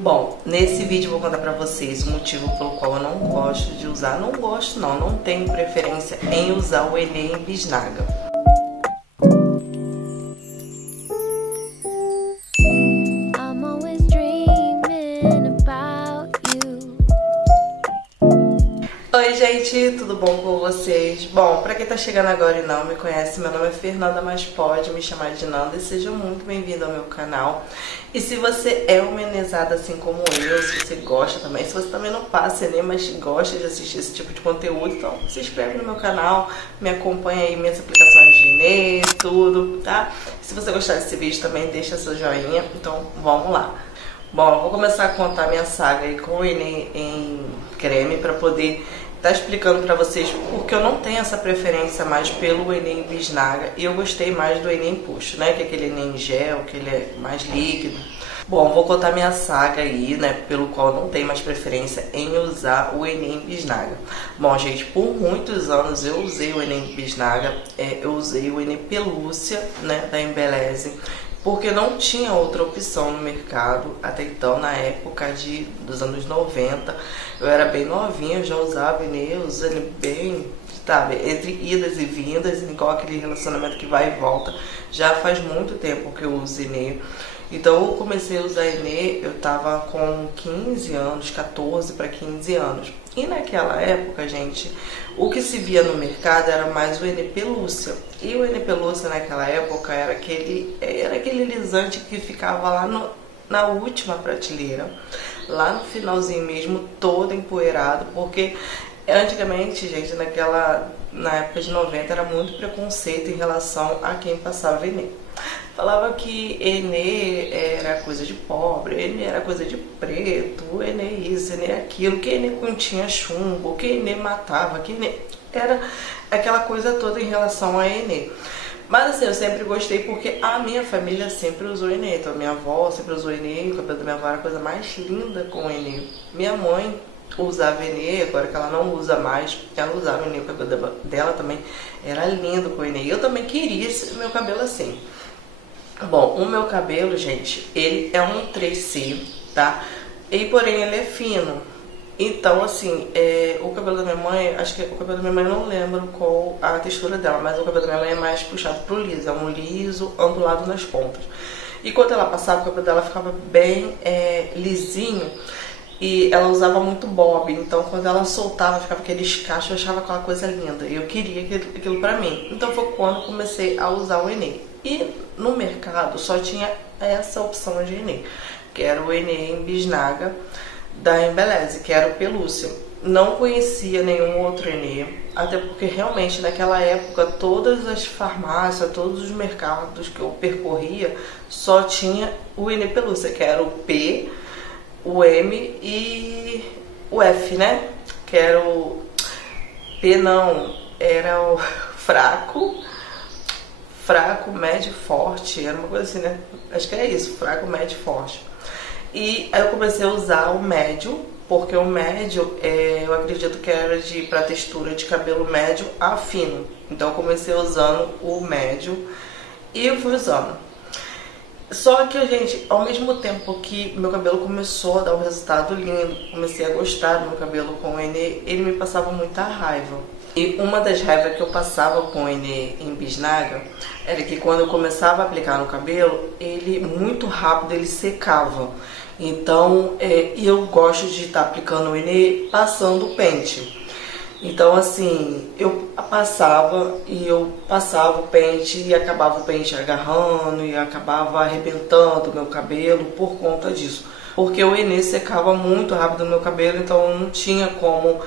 Bom, nesse vídeo eu vou contar pra vocês o motivo pelo qual eu não gosto de usar, não tenho preferência em usar o Enê em bisnaga. Oi gente, tudo bom com vocês? Bom, pra quem tá chegando agora e não me conhece, meu nome é Fernanda, mas pode me chamar de Nanda e seja muito bem-vindo ao meu canal. E se você é uma enezada assim como eu, se você gosta também, se você também não passa Enê, mas gosta de assistir esse tipo de conteúdo, então se inscreve no meu canal, me acompanha aí minhas aplicações de Enê, tudo, tá? Se você gostar desse vídeo também deixa seu joinha, então vamos lá. Bom, eu vou começar a contar minha saga aí com o Enê em creme pra poder tá explicando pra vocês porque eu não tenho essa preferência mais pelo Enê em bisnaga e eu gostei mais do Enê em puxo, né? Que é aquele Enê em gel, que ele é mais líquido. Bom, vou contar minha saga aí, né? Pelo qual eu não tenho mais preferência em usar o Enê em bisnaga. Bom, gente, por muitos anos eu usei o Enê em bisnaga, eu usei o Enê pelúcia, né? Da Embeleze. Porque não tinha outra opção no mercado até então, na época dos anos 90. Eu era bem novinha, eu já usava Enê, usando bem, sabe, entre idas e vindas, igual aquele relacionamento que vai e volta. Já faz muito tempo que eu uso Enê. Então eu comecei a usar Enê, eu tava com 15 anos, 14 para 15 anos. E naquela época, gente, o que se via no mercado era mais o Enê pelúcia. E o Enê pelúcia naquela época era aquele alisante que ficava lá na última prateleira, lá no finalzinho mesmo, todo empoeirado, porque antigamente, gente, na época de 90 era muito preconceito em relação a quem passava Enê. Falava que Enê era coisa de pobre, Enê era coisa de preto, Enê isso, Enê aquilo, que Enê continha chumbo, que Enê matava, que Enê... Era aquela coisa toda em relação a Enê. Mas assim, eu sempre gostei porque a minha família sempre usou Enê. Então a minha avó sempre usou Enê, o cabelo da minha avó era a coisa mais linda com Enê. Minha mãe usava Enê, agora que ela não usa mais, ela usava Enê, o cabelo dela também era lindo com Enê. Eu também queria esse meu cabelo assim. Bom, o meu cabelo, gente, ele é um 3C, tá? E porém ele é fino. Então, assim, o cabelo da minha mãe, acho que o cabelo da minha mãe eu não lembro qual a textura dela, mas o cabelo da minha mãe é mais puxado pro liso, é um liso ondulado nas pontas. E quando ela passava, o cabelo dela ficava bem lisinho e ela usava muito bob, então quando ela soltava ficava aqueles cachos, eu achava aquela coisa linda e eu queria aquilo pra mim. Então foi quando eu comecei a usar o Enê. E no mercado só tinha essa opção de Enê, que era o Enê em bisnaga da Embeleze, que era o pelúcia. Não conhecia nenhum outro Enê, até porque realmente naquela época todas as farmácias, todos os mercados que eu percorria só tinha o Enê pelúcia, que era o P, o M e o F, né? Que era o P, não, era o fraco, médio, forte, era uma coisa assim, né? Acho que é isso, fraco, médio, forte. E aí eu comecei a usar o médio, porque o médio, eu acredito que era para textura de cabelo médio a fino. Então eu comecei usando o médio e eu fui usando. Só que, gente, ao mesmo tempo que meu cabelo começou a dar um resultado lindo, comecei a gostar do meu cabelo com o Enê, ele me passava muita raiva. E uma das raivas que eu passava com o Enê em bisnaga era que quando eu começava a aplicar no cabelo, ele muito rápido ele secava. Então, eu gosto de estar aplicando o Enê passando o pente. Então, assim, eu passava o pente e acabava o pente agarrando e acabava arrebentando o meu cabelo por conta disso. Porque o Enê secava muito rápido no meu cabelo, então não tinha como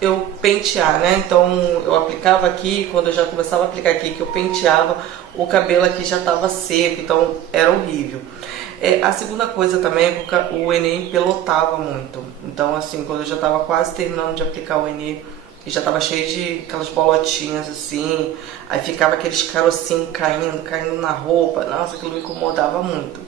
eu pentear, né? Então eu aplicava aqui, quando eu já começava a aplicar aqui, que eu penteava, o cabelo aqui já estava seco, então era horrível. A segunda coisa também é que o Enê empelotava muito. Então assim, quando eu já estava quase terminando de aplicar o Enê, e já estava cheio de aquelas bolotinhas assim, aí ficava aqueles carocinhos caindo na roupa, nossa, aquilo me incomodava muito.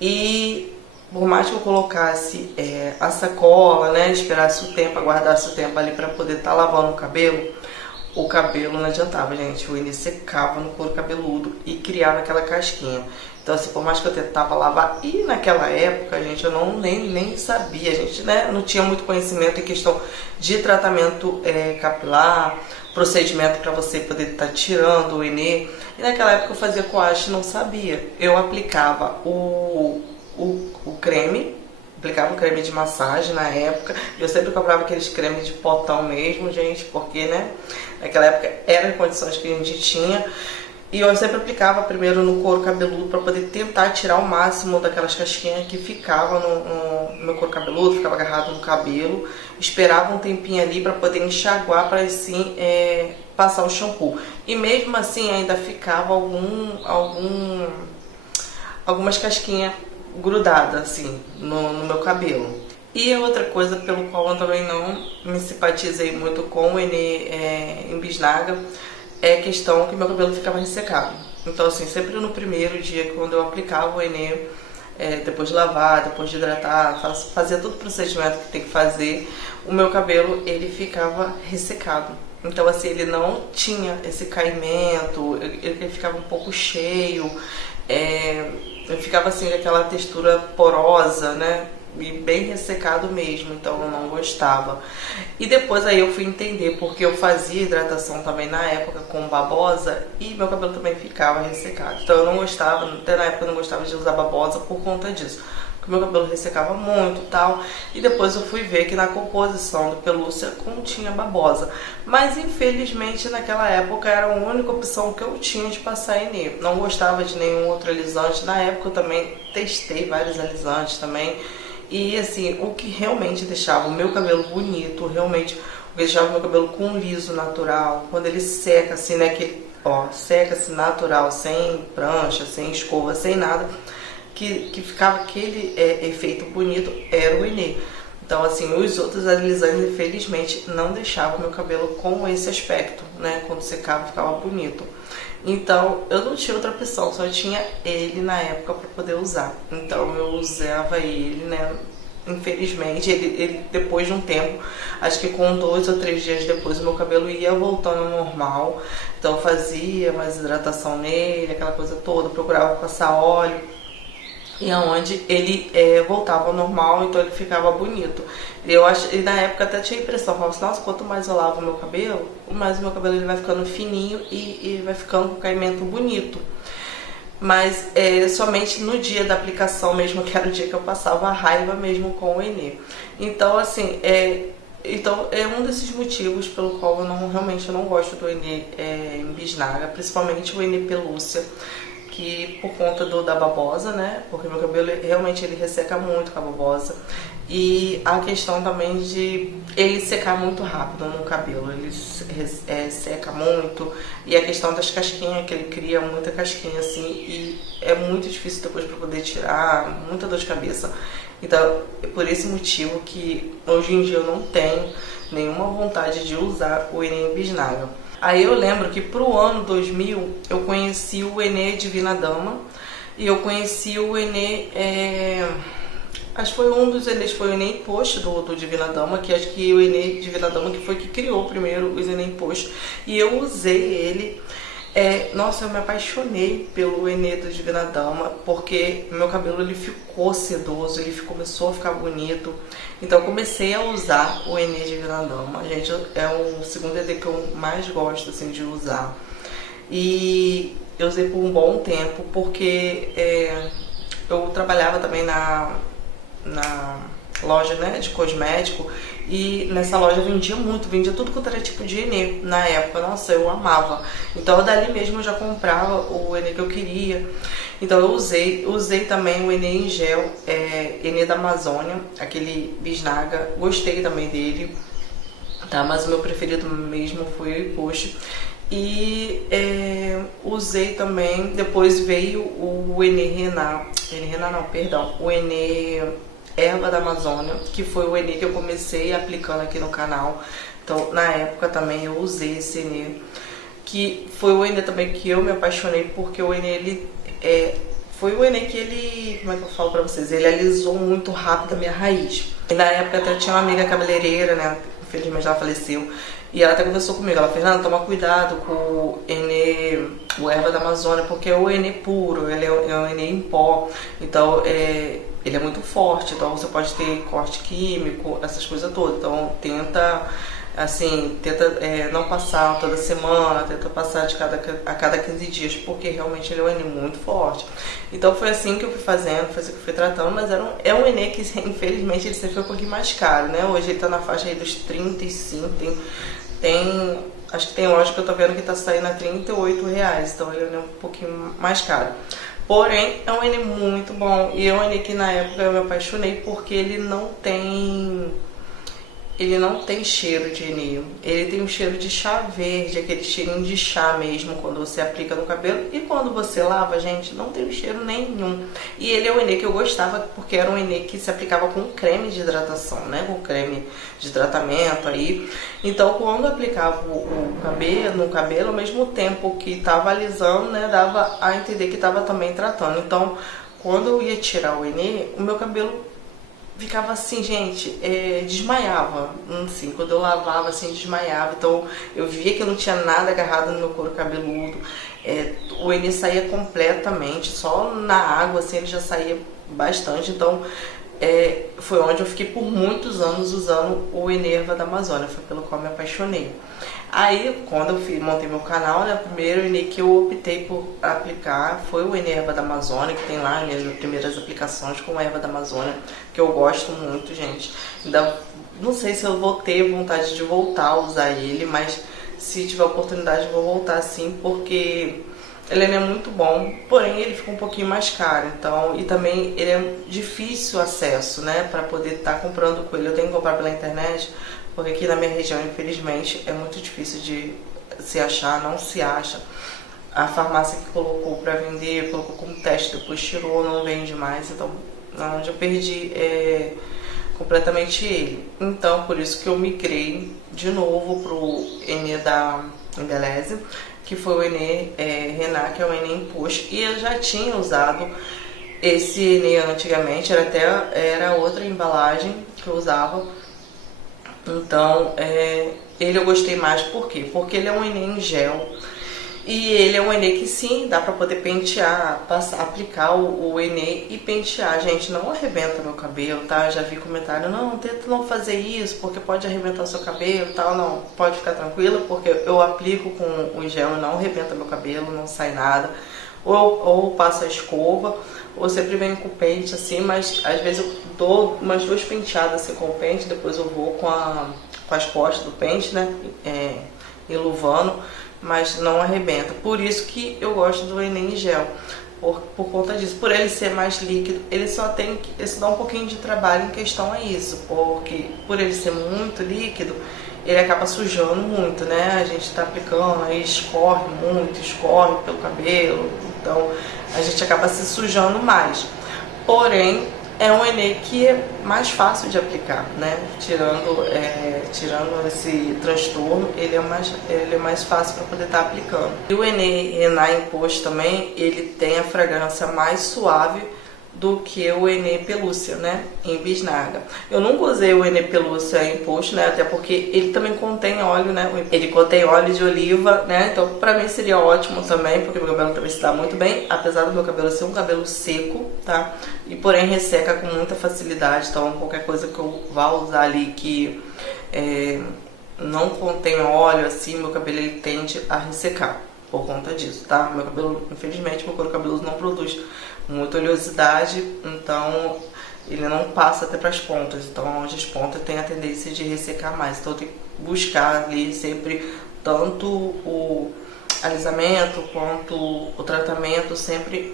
E por mais que eu colocasse a sacola, né, esperasse o tempo, aguardasse o tempo ali para poder estar lavando o cabelo não adiantava, gente. O Enê secava no couro cabeludo e criava aquela casquinha. Então assim, por mais que eu tentava lavar, e naquela época, gente, eu nem sabia, a gente, né, não tinha muito conhecimento em questão de tratamento capilar, procedimento para você poder estar tirando o Enê. E naquela época eu fazia coache e não sabia. Eu aplicava o creme, aplicava o creme de massagem na época. Eu sempre comprava aqueles cremes de potão mesmo, gente, porque, né, naquela época eram as condições que a gente tinha. E eu sempre aplicava primeiro no couro cabeludo para poder tentar tirar o máximo daquelas casquinhas que ficavam no meu couro cabeludo, ficava agarrado no cabelo. Esperava um tempinho ali para poder enxaguar para assim passar o shampoo. E mesmo assim ainda ficava algumas casquinhas grudadas assim no meu cabelo. E a outra coisa pelo qual eu também não me simpatizei muito com o Enê em bisnaga é a questão que meu cabelo ficava ressecado. Então assim, sempre no primeiro dia quando eu aplicava o Enê, depois de lavar, depois de hidratar, fazia todo o procedimento que tem que fazer, o meu cabelo ele ficava ressecado. Então assim, ele não tinha esse caimento, ele ficava um pouco cheio, ele ficava assim aquela textura porosa, né? E bem ressecado mesmo, então eu não gostava. E depois aí eu fui entender porque eu fazia hidratação também na época com babosa e meu cabelo também ficava ressecado. Então eu não gostava, até na época eu não gostava de usar babosa por conta disso, porque meu cabelo ressecava muito e tal. E depois eu fui ver que na composição do pelúcia continha babosa, mas infelizmente naquela época era a única opção que eu tinha de passar Enê. Não gostava de nenhum outro alisante. Na época eu também testei vários alisantes também. E assim, o que realmente deixava o meu cabelo bonito, realmente o que deixava o meu cabelo com liso natural, quando ele seca assim, né, que seca assim natural, sem prancha, sem escova, sem nada, que ficava aquele efeito bonito, era o Enê. Então assim, os outros alisantes infelizmente não deixavam o meu cabelo com esse aspecto, né, quando secava ficava bonito. Então eu não tinha outra opção, só tinha ele na época para poder usar. Então eu usava ele, né? Infelizmente, ele depois de um tempo, acho que com 2 ou 3 dias depois, o meu cabelo ia voltando ao normal. Então eu fazia mais hidratação nele, aquela coisa toda, procurava passar óleo. E aonde ele voltava ao normal, então ele ficava bonito. E na época até tinha a impressão, falava assim, nossa, quanto mais eu lavo o meu cabelo, mais o meu cabelo ele vai ficando fininho e vai ficando com caimento bonito. Mas somente no dia da aplicação mesmo, que era o dia que eu passava a raiva mesmo com o Enê. Então assim, então é um desses motivos pelo qual eu realmente não gosto do Enê em bisnaga, principalmente o Enê pelúcia, que por conta da babosa, né? Porque meu cabelo realmente ele resseca muito com a babosa. E a questão também de ele secar muito rápido no cabelo, ele seca muito. E a questão das casquinhas, que ele cria muita casquinha assim, e é muito difícil depois para poder tirar, muita dor de cabeça. Então, é por esse motivo que hoje em dia eu não tenho nenhuma vontade de usar o Enê em bisnaga. Aí eu lembro que pro ano 2000 eu conheci o Enê Divina Dama e eu conheci o Enê, acho que foi um dos Enês, foi o Enê Imposto do Divina Dama, que acho que o Enê Divina Dama que foi que criou primeiro os Enê Imposto, e eu usei ele. Nossa, eu me apaixonei pelo Enê do Divina Dama, porque meu cabelo ele ficou sedoso, ele começou a ficar bonito. Então eu comecei a usar o Enê Divina Dama. Gente, é o segundo Enê que eu mais gosto assim, de usar. E eu usei por um bom tempo, porque eu trabalhava também na loja, né, de cosmético, e nessa loja vendia tudo quanto era tipo de Enê na época. Nossa, eu amava. Então dali mesmo eu já comprava o Enê que eu queria. Então eu usei também o Enê em gel, Enê da Amazônia, aquele bisnaga, gostei também dele, tá? Mas o meu preferido mesmo foi o Imposto. E usei também, depois veio o Enê o Enê Erva da Amazônia, que foi o Enê que eu comecei aplicando aqui no canal. Então na época também eu usei esse Enê, que foi o Enê também que eu me apaixonei, porque o Enê ele foi o Enê que ele, como é que eu falo pra vocês, ele alisou muito rápido a minha raiz. E na época até tinha uma amiga cabeleireira, né, infelizmente ela faleceu, E ela até conversou comigo, ela, Fernanda, toma cuidado com o Enê, o erva da Amazônia, porque é o Enê puro, ele é um Enê em pó, então ele é muito forte, então você pode ter corte químico, essas coisas todas, então tenta não passar toda semana, tenta passar a cada 15 dias, porque realmente ele é um Enê muito forte. Então foi assim que eu fui fazendo, foi assim que eu fui tratando, mas é um Enê que infelizmente ele sempre foi um pouquinho mais caro, né? Hoje ele tá na faixa aí dos 35, acho que tem loja que eu tô vendo que tá saindo a R$ 38, então ele é um pouquinho mais caro. Porém, é um Enê muito bom, e é um Enê que na época eu me apaixonei porque ele não tem cheiro de Enê, ele tem um cheiro de chá verde, aquele cheirinho de chá mesmo quando você aplica no cabelo, e quando você lava, gente, não tem cheiro nenhum. E ele é um Enê que eu gostava porque era um Enê que se aplicava com creme de hidratação, né, com creme de tratamento aí. Então quando eu aplicava no cabelo, ao mesmo tempo que estava alisando, né, dava a entender que estava também tratando. Então quando eu ia tirar o Enê, o meu cabelo ficava assim, gente, desmaiava, assim, quando eu lavava, assim, desmaiava. Então eu via que eu não tinha nada agarrado no meu couro cabeludo, o Enê saía completamente, só na água, assim, ele já saía bastante. Então foi onde eu fiquei por muitos anos usando o Enê Erva da Amazônia, foi pelo qual me apaixonei. Aí, quando eu montei meu canal, né, o primeiro Enê que eu optei por aplicar foi o Enê Erva da Amazônia, que tem lá minhas primeiras aplicações com a Erva da Amazônia, que eu gosto muito, gente. Ainda não sei se eu vou ter vontade de voltar a usar ele, mas se tiver oportunidade eu vou voltar sim, porque ele é muito bom, porém ele fica um pouquinho mais caro, então, e também ele é difícil acesso, né, para poder estar comprando com ele. Eu tenho que comprar pela internet, porque aqui na minha região, infelizmente, é muito difícil de se achar, não se acha. A farmácia que colocou para vender, colocou como teste, depois tirou, não vende mais, então onde eu perdi completamente ele. Então, por isso que eu migrei de novo pro Enê da Embeleze, que foi o Enê Rená, que é o Enê em post, e eu já tinha usado esse Enê antigamente, era outra embalagem que eu usava. Então, ele eu gostei mais, por quê? Porque ele é um Enê em gel, e ele é um Enê que sim, dá pra poder pentear, aplicar o Enê e pentear. Gente, não arrebenta meu cabelo, tá? Eu já vi comentário, não, tenta não fazer isso, porque pode arrebentar o seu cabelo e tal. Não, pode ficar tranquila, porque eu aplico com o gel e não arrebenta meu cabelo, não sai nada. Ou passo a escova, ou sempre venho com o pente assim, mas às vezes eu dou umas 2 penteadas assim com o pente, depois eu vou com as costas do pente, né, enluvando, mas não arrebenta. Por isso que eu gosto do Enê em gel, por conta disso. Por ele ser mais líquido, ele só dá um pouquinho de trabalho em questão a isso, porque por ele ser muito líquido, ele acaba sujando muito, né? A gente tá aplicando, aí escorre pelo cabelo, então a gente acaba se sujando mais. Porém, é um Enê que é mais fácil de aplicar, né? Tirando esse transtorno, ele é mais fácil para poder estar aplicando. E o Enê Rená em post também, ele tem a fragrância mais suave do que o Enê Pelúcia, né, em bisnaga. Eu nunca usei o Enê Pelúcia em post, né, até porque ele também contém óleo, né, ele contém óleo de oliva, né, então pra mim seria ótimo também, porque meu cabelo também se dá muito bem, apesar do meu cabelo ser um cabelo seco, tá, e porém resseca com muita facilidade. Então qualquer coisa que eu vá usar ali que não contém óleo, assim, meu cabelo ele tende a ressecar por conta disso, tá? Meu cabelo, infelizmente, meu couro cabeludo não produz muita oleosidade, então ele não passa até para as pontas. Então, onde as pontas tem a tendência de ressecar mais. Então, eu tenho que buscar ali sempre tanto o alisamento quanto o tratamento, sempre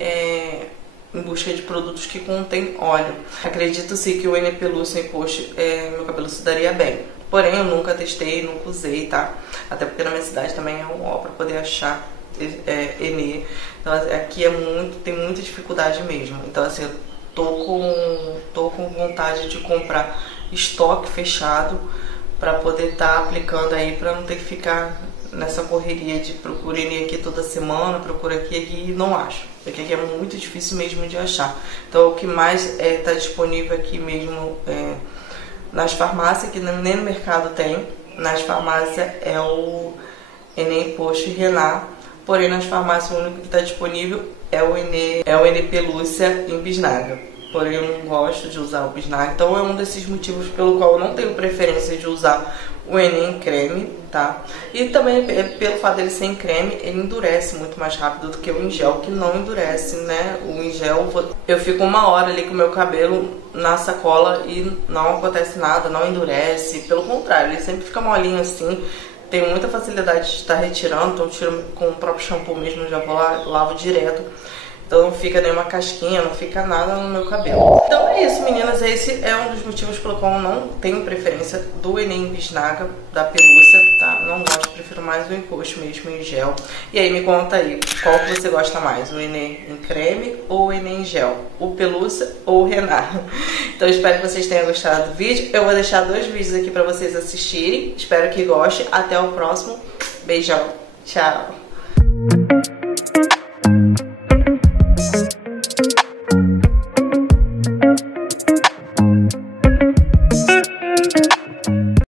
em busca de produtos que contêm óleo. Acredito sim que o Enê Pelúcia em post, meu cabelo se daria bem. Porém, eu nunca testei, nunca usei, tá? Até porque na minha cidade também é um ó pra poder achar Enê. Então aqui tem muita dificuldade mesmo. Então assim, eu tô com vontade de comprar estoque fechado para poder estar aplicando aí, para não ter que ficar nessa correria de procura Enê aqui toda semana, procura aqui e não acho. Porque aqui é muito difícil mesmo de achar. Então o que mais está disponível aqui mesmo nas farmácias, que nem no mercado tem, nas farmácias é o Enem Post Renar, porém nas farmácias o único que está disponível é o Enem Pelúcia em bisnaga. Porém eu não gosto de usar o bisnaga, então é um desses motivos pelo qual eu não tenho preferência de usar o Enem em creme, tá? E também pelo fato dele ser em creme, ele endurece muito mais rápido do que o em gel, que não endurece, né? O em gel, eu fico 1 hora ali com o meu cabelo na sacola e não acontece nada, não endurece, pelo contrário, ele sempre fica molinho assim. Tenho muita facilidade de estar retirando, então eu tiro com o próprio shampoo mesmo, já vou lá, lavo direto. Então não fica nenhuma casquinha, não fica nada no meu cabelo. Então é isso, meninas. Esse é um dos motivos pelo qual eu não tenho preferência do Enem bisnaga, da pelúcia, tá? Não gosto, prefiro mais o encosto mesmo em gel. E aí me conta aí, qual que você gosta mais? O Enem em creme ou o Enem em gel? O pelúcia ou o Renar? Então espero que vocês tenham gostado do vídeo. Eu vou deixar 2 vídeos aqui pra vocês assistirem. Espero que gostem. Até o próximo. Beijão. Tchau.